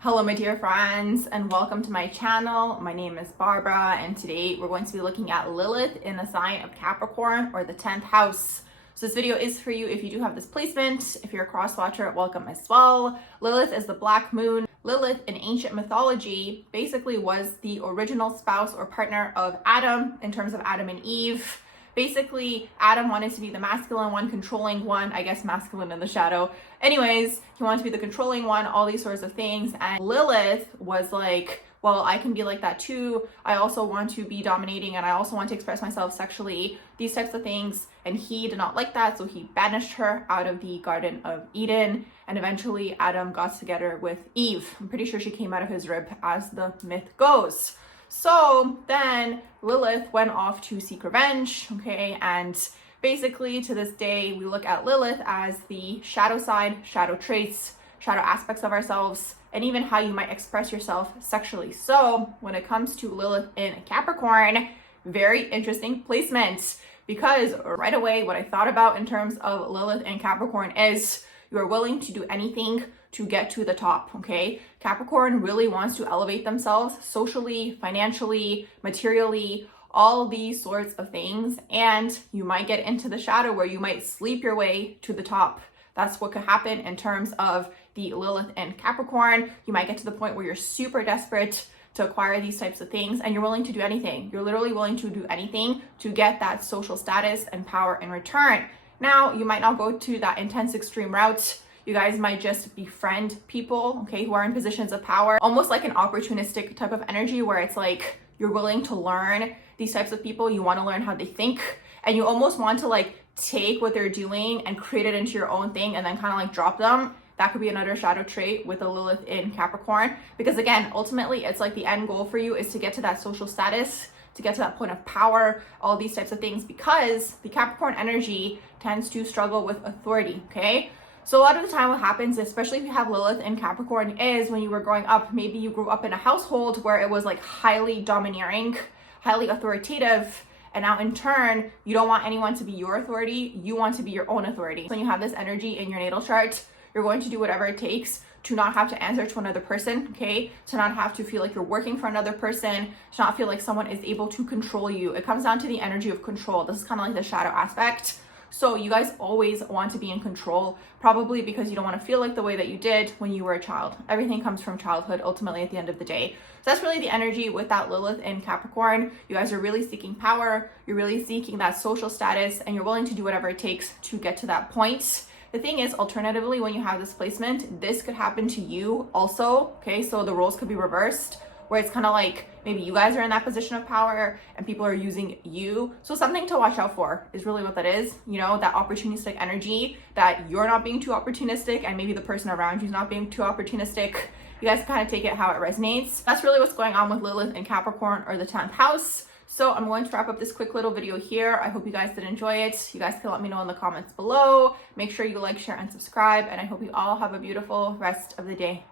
Hello my dear friends, and welcome to my channel. My name is Barbara, and today we're going to be looking at Lilith in the sign of Capricorn, or the 10th house. So this video is for you if you do have this placement. If you're a cross watcher, welcome as well. Lilith is the black moon. Lilith in ancient mythology basically was the original spouse or partner of Adam in terms of Adam and Eve. Basically, Adam wanted to be the masculine one, controlling one, I guess masculine in the shadow. Anyways, he wanted to be the controlling one, all these sorts of things. And Lilith was like, well, I can be like that too. I also want to be dominating, and I also want to express myself sexually, these types of things. And he did not like that, so he banished her out of the Garden of Eden. And eventually Adam got together with Eve. I'm pretty sure she came out of his rib, as the myth goes. So then Lilith went off to seek revenge, okay? And basically to this day, we look at Lilith as the shadow side, shadow traits, shadow aspects of ourselves, and even how you might express yourself sexually. So when it comes to Lilith in Capricorn, very interesting placement, because right away what I thought about in terms of Lilith in Capricorn is you are willing to do anything to get to the top, okay? Capricorn really wants to elevate themselves socially, financially, materially, all these sorts of things. And you might get into the shadow where you might sleep your way to the top. That's what could happen in terms of the Lilith and Capricorn. You might get to the point where you're super desperate to acquire these types of things, and you're willing to do anything. You're literally willing to do anything to get that social status and power in return. Now, you might not go to that intense extreme route. You guys might just befriend people, okay, who are in positions of power, almost like an opportunistic type of energy where it's like you're willing to learn these types of people. You want to learn how they think, and you almost want to like take what they're doing and create it into your own thing and then kind of like drop them. That could be another shadow trait with the Lilith in Capricorn, because again, ultimately it's like the end goal for you is to get to that social status, to get to that point of power, all these types of things, because the Capricorn energy tends to struggle with authority, okay? So a lot of the time what happens, especially if you have Lilith in Capricorn, is when you were growing up, maybe you grew up in a household where it was like highly domineering, highly authoritative, and now in turn, you don't want anyone to be your authority, you want to be your own authority. When you have this energy in your natal chart, you're going to do whatever it takes to not have to answer to another person, okay? To not have to feel like you're working for another person, to not feel like someone is able to control you. It comes down to the energy of control. This is kind of like the shadow aspect. So you guys always want to be in control, probably because you don't want to feel like the way that you did when you were a child. Everything comes from childhood, ultimately, at the end of the day. So that's really the energy with that Lilith in Capricorn. You guys are really seeking power. You're really seeking that social status, and you're willing to do whatever it takes to get to that point. The thing is, alternatively, when you have this placement, this could happen to you also, okay? So the roles could be reversed, where it's kind of like maybe you guys are in that position of power and people are using you. So something to watch out for is really what that is, you know, that opportunistic energy, that you're not being too opportunistic and maybe the person around you is not being too opportunistic. You guys kind of take it how it resonates. That's really what's going on with Lilith in Capricorn, or the 10th house. So I'm going to wrap up this quick little video here. I hope you guys did enjoy it. You guys can let me know in the comments below. Make sure you like, share, and subscribe. And I hope you all have a beautiful rest of the day.